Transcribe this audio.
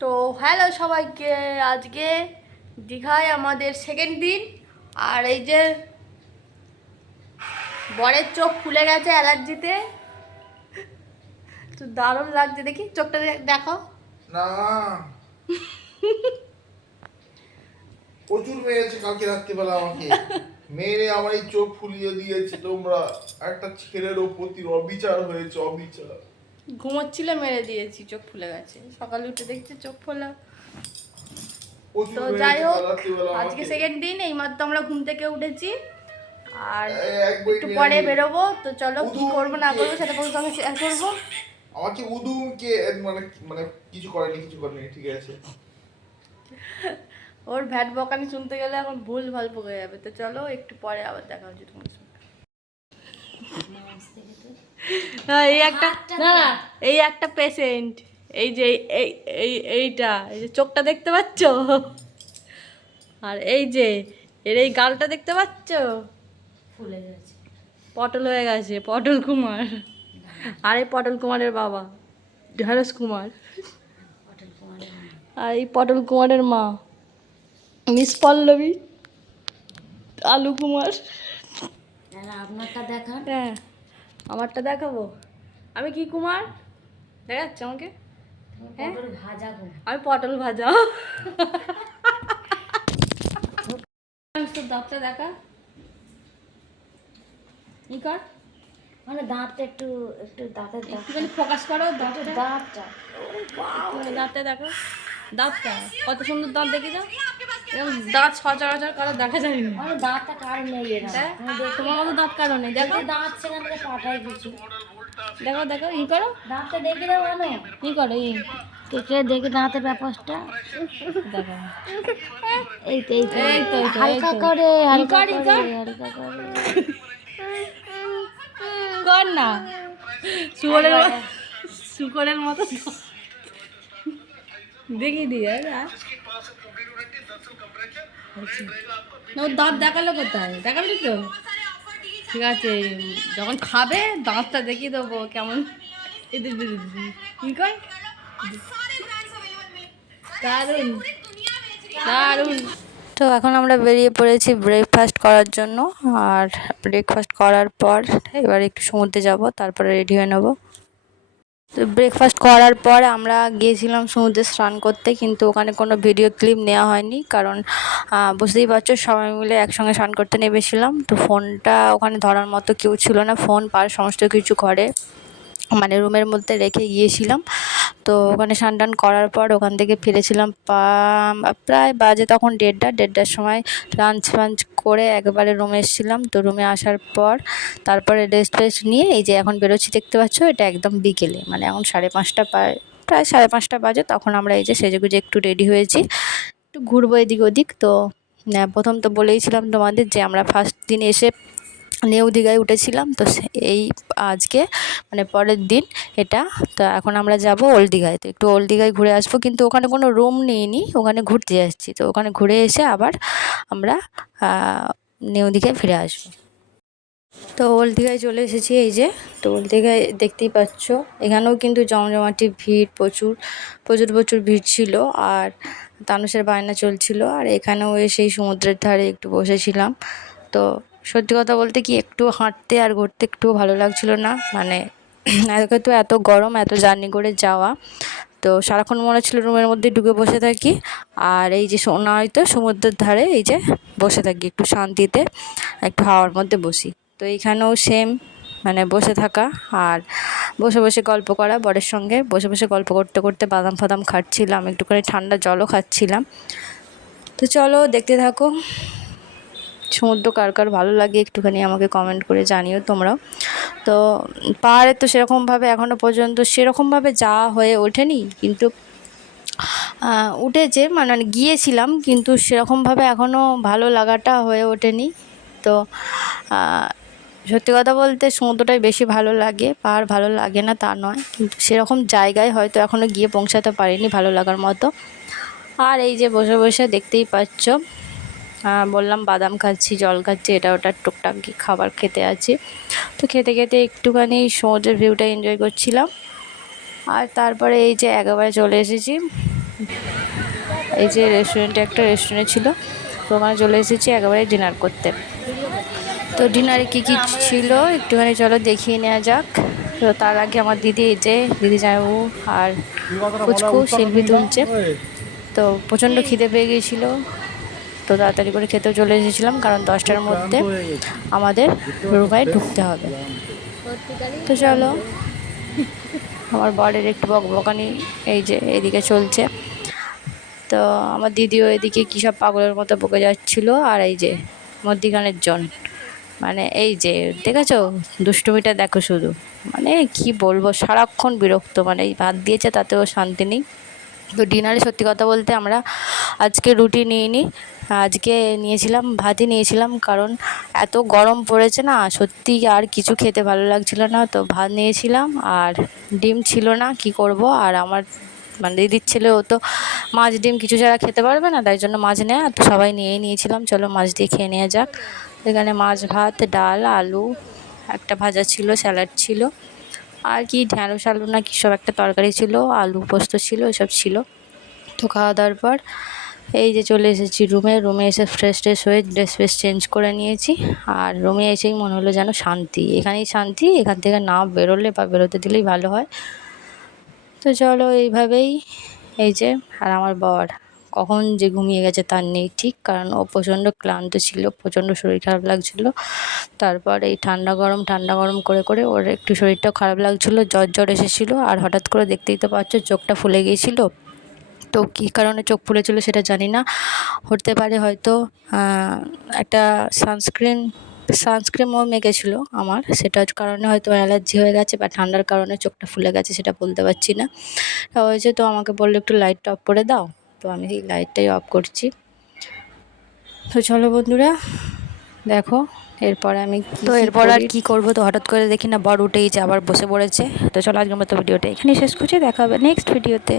তো হ্যালো সবাইকে, আজকে দীঘায় আমাদের সেকেন্ড দিন। আর এই যে বরের চোখ ফুলে গেছে অ্যালার্জিতে। তো দারুণ লাগছে, দেখি চোখটা দেখো। না। প্রচুর মেরেছে কালকে রাত্রিবেলা আমাকে। মেরে আমার এই চোখ ফুলিয়ে দিয়েছে তোমরা। একটা ছেলের প্রতি অবিচার হয়েছে, অবিচার। ঘুমোচ্ছিল মেরে দিয়েছি চোখ ফুলে গেছে। সকালে উঠে দেখছি চোখ ফোলা। তো যাই হোক আজকে সেকেন্ড দিন এইমাত্র আমরা ঘুম থেকে উঠেছি। আর এই একটু পরে বেরোবো তো চলো কি করব না করব সেটা তোমার সঙ্গে শেয়ার করব। আমাকে উদুমকে মানে মানে কিছু করেনি কিছু করেনি ঠিক আছে। ওর ভ্যাট বকানি শুনতে গেলে এখন ভুল ভালো পকে যাবে তো চলো একটু পরে আবার দেখা হচ্ছে তোমার এই একটা না না। এই একটা পেশেন্ট এই যে এই এই এইটা। এই যে চোখটা দেখতে পাচ্ছ? আর এই যে এর এই গালটা দেখতে পাচ্ছ? ফুলে গেছে। পটল হয়ে গেছে পটল কুমার। আর এই পটল কুমারের বাবা ঢেঁড়স কুমার। আর এই পটল কুমারের মা মিস পল্লবী আলু কুমার। আপনারটা দেখান। হ্যাঁ। আমারটা দেখাবো। আমি কি কুমার? দেখাচ্ছে আমাকে? হ্যাঁ? আমি পটল ভাজা। দাঁতটা দেখা। ই কর মানে দাঁতটা একটু একটু দাঁতের দাঁত একটুখানি ফোকাস করো দাঁতটা। দাঁতটা। দাঁতটা দেখো। দাঁতটা। কত সুন্দর দাঁত দেখি দাও এরকম দাঁত সচরাচর কারও দেখা যায় না মানে দাঁতটা কার নেই তোমার মতো দাঁত কারও নেই। দেখো। দাঁত সেখান থেকে পাঠাই কিছু দেখো দেখো ই করো। দাঁতটা দেখে দাও কেন ই করো ই। দেখে দেখে দাঁতের ব্যাপারটা। দেখো। এই তো এই তো এই তো, হালকা করে হালকা করে হালকা করে। কর না। শুকরের শুকরের মতো দেখি দিয়ে না না, ওর দাঁত দেখাল কোথায়? দেখাবি তো। ঠিক আছে যখন খাবে দাঁতটা দেখিয়ে দেবো কেমন। কি দারুণ। দারুণ। তো এখন আমরা বেরিয়ে পড়েছি ব্রেকফাস্ট করার জন্য। আর ব্রেকফাস্ট করার পর এবার একটু সমুদ্রে যাব তারপরে রেডি হয়ে নেব। তো ব্রেকফাস্ট করার পর আমরা গিয়েছিলাম সমুদ্রে স্নান করতে, কিন্তু ওখানে কোনো ভিডিও ক্লিপ নেওয়া হয়নি। কারণ বুঝতেই পারছ, সবাই মিলে একসঙ্গে স্নান করতে নেমেছিলাম। তো ফোনটা ওখানে ধরার মতো কেউ ছিল না। ফোন পার সমস্ত কিছু ঘরে মানে রুমের মধ্যে রেখে গিয়েছিলাম। তো ওখানে স্নান টান করার পর ওখান থেকে ফিরেছিলাম প্রায় বাজে তখন দেড়টা দেড়টার সময় লাঞ্চ ফাঞ্চ করে একবারে রুমে এসেছিলাম। তো রুমে আসার পর তারপরে রেস্ট ফেস্ট নিয়ে এই যে এখন বেরোচ্ছি দেখতে পাচ্ছ এটা একদম বিকেলে। মানে এখন সাড়ে পাঁচটা প্রায় সাড়ে পাঁচটা বাজে তখন আমরা এই যে সেজেগুজে একটু রেডি হয়েছি। একটু ঘুরবো এদিক ওদিক। তো আহ, প্রথম তো বলেইছিলাম তোমাদের যে আমরা ফার্স্ট দিন এসে নিউ দীঘায় উঠেছিলাম। তো এই আজকে মানে পরের দিন এটা। তো এখন আমরা যাব ওল্ড দীঘায়। তো একটু ওল্ড দীঘায় ঘুরে আসব। কিন্তু ওখানে কোনো রুম নিইনি। ওখানে ঘুরতে যাচ্ছি। তো ওখানে ঘুরে এসে আবার আমরা নিউ দীঘায় ফিরে আসব। তো ওল্ড দীঘায় চলে এসেছি এই যে। তো ওল্ড দীঘায় দেখতেই পাচ্ছ। এখানেও কিন্তু জমজমাটি ভিড় প্রচুর। প্রচুর প্রচুর ভিড় ছিল। আর তানুষের বায়না চলছিল। আর এখানেও এসে এই সমুদ্রের ধারে একটু বসেছিলাম। তো সত্যি কথা বলতে কি একটু হাঁটতে আর ঘুরতে একটু ভালো লাগছিল না। মানে একে তো এত গরম, এত জার্নি করে যাওয়া। তো সারাক্ষণ মনে হচ্ছিল রুমের মধ্যে ঢুকে বসে থাকি। আর এই যে সোনা হয়তো সমুদ্রের ধারে, এই যে বসে থাকি একটু শান্তিতে, একটু হাওয়ার মধ্যে বসি। তো এইখানেও সেম মানে বসে থাকা আর বসে বসে গল্প করা বরের সঙ্গে। বসে বসে গল্প করতে করতে বাদাম ফাদাম খাচ্ছিলাম, একটুখানি ঠান্ডা জলও খাচ্ছিলাম। তো চলো দেখতে থাকো। সমুদ্র কার কার ভালো লাগে একটুখানি আমাকে কমেন্ট করে জানিও তোমরাও। তো পাহাড়ে তো সেরকমভাবে এখনও পর্যন্ত সেরকমভাবে যাওয়া হয়ে ওঠেনি, কিন্তু উঠেছে মানে গিয়েছিলাম, কিন্তু সেরকমভাবে এখনও ভালো লাগাটা হয়ে ওঠেনি। তো সত্যি কথা বলতে সমুদ্রটাই বেশি ভালো লাগে, পাহাড় ভালো লাগে না তা নয়, কিন্তু সেরকম জায়গায় হয়তো এখনও গিয়ে পৌঁছাতে পারিনি ভালো লাগার মতো। আর এই যে বসে বসে দেখতেই পাচ্ছ বললাম বাদাম খাচ্ছি জল খাচ্ছি এটা ওটা টুকটাক কি খাবার খেতে আছি। তো খেতে খেতে একটুখানি সমুদ্রের ভিউটা এনজয় করছিলাম। আর তারপরে এই যে একেবারে চলে এসেছি। এই যে রেস্টুরেন্টে একটা রেস্টুরেন্ট ছিল তো ওখানে চলে এসেছি একেবারে ডিনার করতে। তো ডিনারে কী কী ছিল একটুখানি চলো দেখিয়ে নেওয়া যাক। তো তার আগে আমার দিদি এই যে দিদি জামাইবাবু আর পুচকু শিল্পী তুলছে। তো প্রচণ্ড খিদে পেয়ে গিয়েছিল। তো তাড়াতাড়ি করে খেতেও চলে এসেছিলাম কারণ দশটার মধ্যে আমাদের রুমায় ঢুকতে হবে। তো চলো আমার বরের একটু বকবকানি এই যে এদিকে চলছে। তো আমার দিদিও এদিকে কী সব পাগলের মতো বকে যাচ্ছিল আর এই যে মধ্যিখানের জন। মানে এই যে দেখেছ? দুষ্টুমিটা দেখো শুধু। মানে কি বলব সারাক্ষণ বিরক্ত মানে এই ভাত দিয়েছে তাতেও শান্তি নেই। তো ডিনারে সত্যি কথা বলতে আমরা আজকে রুটি নিইনি, আজকে নিয়েছিলাম, ভাতই নিয়েছিলাম কারণ এত গরম পড়েছে না, সত্যি আর কিছু খেতে ভালো লাগছিল না। তো ভাত নিয়েছিলাম আর ডিম ছিল না, কি করব? আর আমার মানে দিদির ছেলে, ও তো মাছ, ডিম কিছু ছাড়া খেতে পারবে না, তাই জন্য মাছ নেয়, তো সবাই নিয়েই নিয়েছিলাম। চলো মাছ দিয়ে খেয়ে নেওয়া যাক। এখানে মাছ, ভাত, ডাল, আলু, একটা ভাজা ছিল, স্যালাড ছিল। আর কি ঢ্যাঁড়স, আলু না কী সব একটা তরকারি ছিল, আলু পোস্ত ছিল, এসব ছিল। তো খাওয়া দাওয়ার পর এই যে চলে এসেছি রুমে রুমে এসে ফ্রেশ ট্রেশ হয়ে ড্রেস ফ্রেস চেঞ্জ করে নিয়েছি। আর রুমে এসেই মনে হলো যেন শান্তি। এখানেই শান্তি, এখান থেকে না বেরোলে বা বেরোতে দিলেই ভালো হয়। তো চলো এইভাবেই, এই যে, আর আমার বর। কখন যে ঘুমিয়ে গেছে তার নেই ঠিক, কারণ ও প্রচণ্ড ক্লান্ত ছিল, প্রচণ্ড শরীর খারাপ লাগছিল। তারপর এই ঠান্ডা গরম ঠান্ডা গরম করে করে ওর একটু শরীরটাও খারাপ লাগছিল, জ্বর জ্বর এসেছিল। আর হঠাৎ করে দেখতেই তো পাচ্ছ চোখটা ফুলে গিয়েছিল। তো কী কারণে চোখ ফুলেছিল সেটা জানি না। হতে পারে হয়তো একটা সানস্ক্রিন, সানস্ক্রিনও মেখেছিলো আমার। সেটার কারণে হয়তো অ্যালার্জি হয়ে গেছে বা ঠান্ডার কারণে চোখটা ফুলে গেছে সেটা বলতে পারছি না। হয়েছে তো আমাকে বলল একটু লাইটটা অফ করে দাও। তো আমি এই লাইটটাই অফ করছি। তো চলো বন্ধুরা দেখো এরপর আমি তো এরপর আর কি করব? তো হঠাৎ করে দেখি না বড় উঠেইছে আবার বসে পড়েছে। তো চলো আজকের মতো ভিডিওটা এখানে শেষ করছি দেখা হবে নেক্সট ভিডিওতে